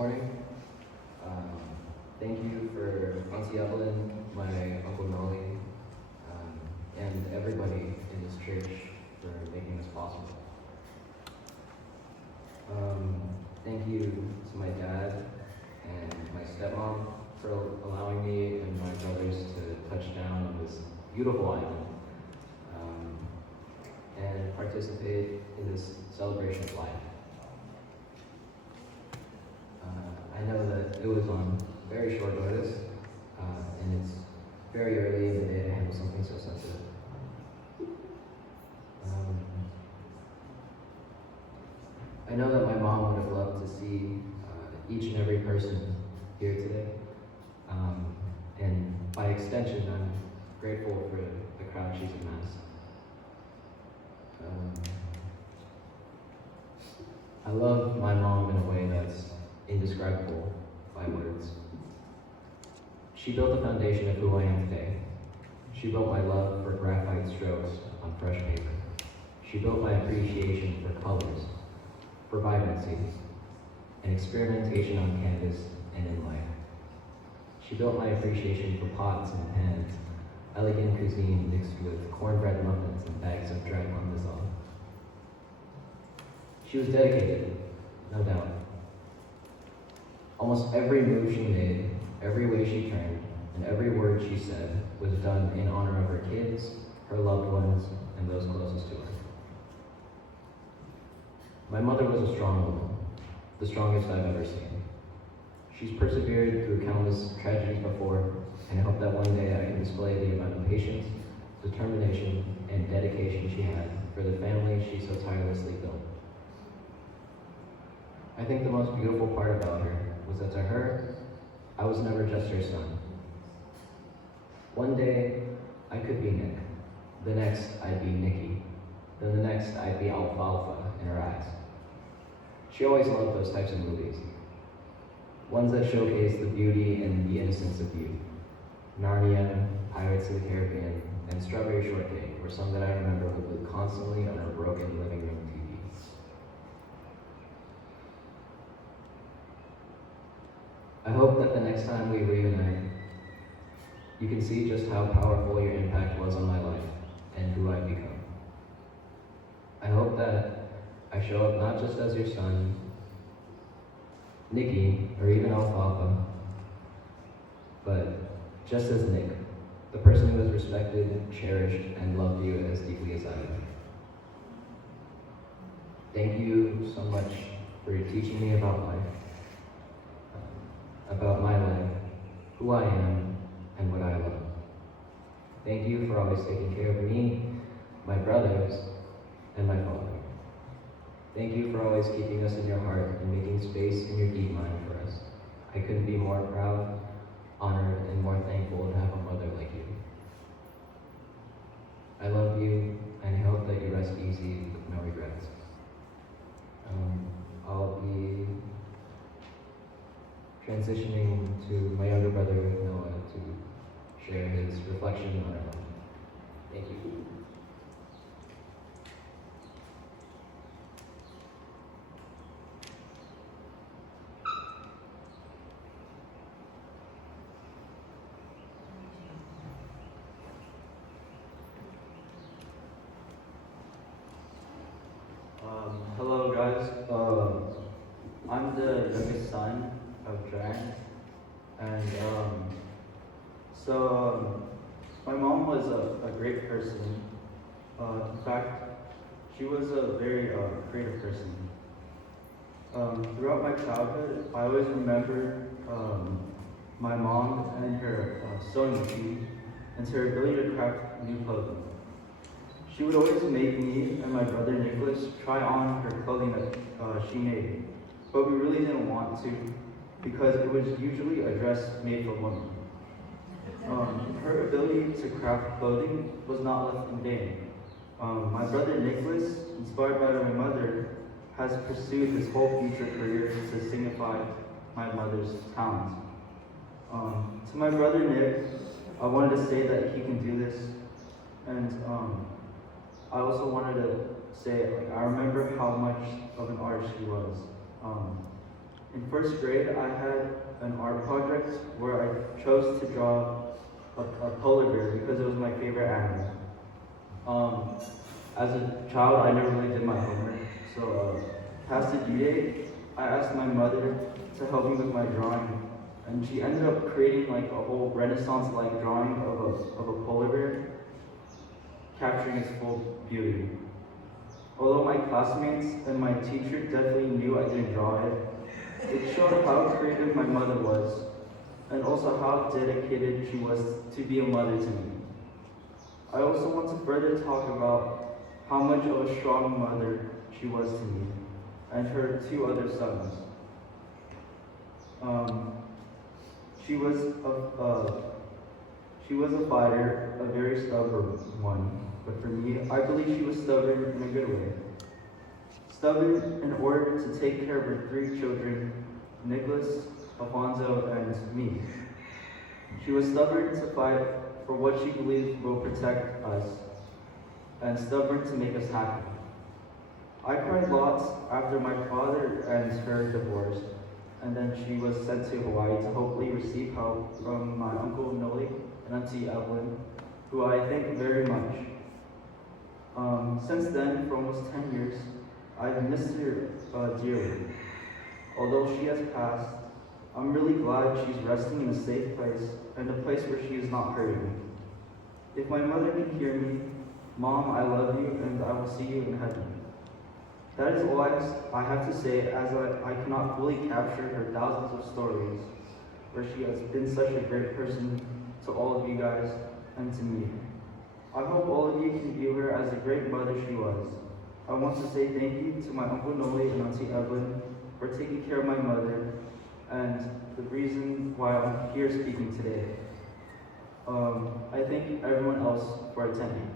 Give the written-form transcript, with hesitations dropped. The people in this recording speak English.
morning. Um, Thank you for Auntie Evelyn, my Uncle Nolly, and everybody in this church for making this possible. Thank you to my dad and my stepmom for allowing me and my brothers to touch down on this beautiful island and participate in this celebration of life. I know that it was on very short notice, and it's very early in the day to handle something so sensitive. I know that my mom would have loved to see each and every person here today, and by extension, I'm grateful for the crowd she's amassed. I love my mom in a way that's indescribable by words. She built the foundation of who I am today. She built my love for graphite strokes on fresh paper. She built my appreciation for colors, for vibrancy, and experimentation on canvas and in life. She built my appreciation for pots and pans, elegant cuisine mixed with cornbread muffins and bags of dried parmesan. She was dedicated, no doubt. Almost every move she made, every way she turned, and every word she said was done in honor of her kids, her loved ones, and those closest to her. My mother was a strong woman, the strongest I've ever seen. She's persevered through countless tragedies before, and I hope that one day I can display the amount of patience, determination, and dedication she had for the family she so tirelessly built. I think the most beautiful part about her was that to her, I was never just her son. One day, I could be Nick. The next, I'd be Nikki. Then the next, I'd be Alfalfa in her eyes. She always loved those types of movies. Ones that showcase the beauty and the innocence of youth. Narnia, Pirates of the Caribbean, and Strawberry Shortcake were some that I remember would look constantly on her broken living room TV. I hope that the next time we reunite, you can see just how powerful your impact was on my life and who I've become. I hope that I show up not just as your son, Nikki, or even Alfalfa, but just as Nick, the person who has respected, cherished, and loved you as deeply as I do. Thank you so much for teaching me about life, about my life, who I am, and what I love. Thank you for always taking care of me, my brothers, and my father. Thank you for always keeping us in your heart and making space in your deep mind for us. I couldn't be more proud, honored, and more thankful to have a mother like you. I love you, and I hope that you rest easy with no regrets. I'll be transitioning to my younger brother, Noah, to share his reflection on our life. Thank you. Hello guys, I'm the youngest son of Joan, and my mom was a great person. In fact, she was a very creative person. Throughout my childhood, I always remember my mom and her sewing machine and her ability to craft new clothing. She would always make me and my brother Nicholas try on her clothing that she made, but we really didn't want to because it was usually a dress made for women. Her ability to craft clothing was not left in vain. My brother Nicholas, inspired by my mother, has pursued his whole future career to signify my mother's talent. To my brother Nick, I wanted to say that he can do this, and I also wanted to say, I remember how much of an artist he was. In first grade, I had an art project where I chose to draw a polar bear because it was my favorite animal. As a child, I never really did my homework, so past the due date, I asked my mother to help me with my drawing, and she ended up creating like a whole Renaissance-like drawing of a polar bear, capturing its full beauty. Although my classmates and my teacher definitely knew I didn't draw it, it showed how creative my mother was, and also how dedicated she was to be a mother to me. I also want to further talk about how much of a strong mother she was to me and her two other sons. She was a fighter, a very stubborn one, but for me, I believe she was stubborn in a good way. Stubborn in order to take care of her three children, Nicholas, Alfonso, and me. She was stubborn to fight for what she believed will protect us, and stubborn to make us happy. I cried lots after my father and her divorced, and then she was sent to Hawaii to hopefully receive help from my uncle Noli and auntie Evelyn, who I thank very much. Since then, for almost 10 years, I've missed her dearly. Although she has passed, I'm really glad she's resting in a safe place and a place where she is not hurting me. If my mother can hear me, Mom, I love you and I will see you in heaven. That is all I have to say, as I cannot fully capture her thousands of stories where she has been such a great person to all of you guys and to me. I hope all of you can view her as the great mother she was. I want to say thank you to my Uncle Noli and Auntie Evelyn for taking care of my mother and the reason why I'm here speaking today. I thank everyone else for attending.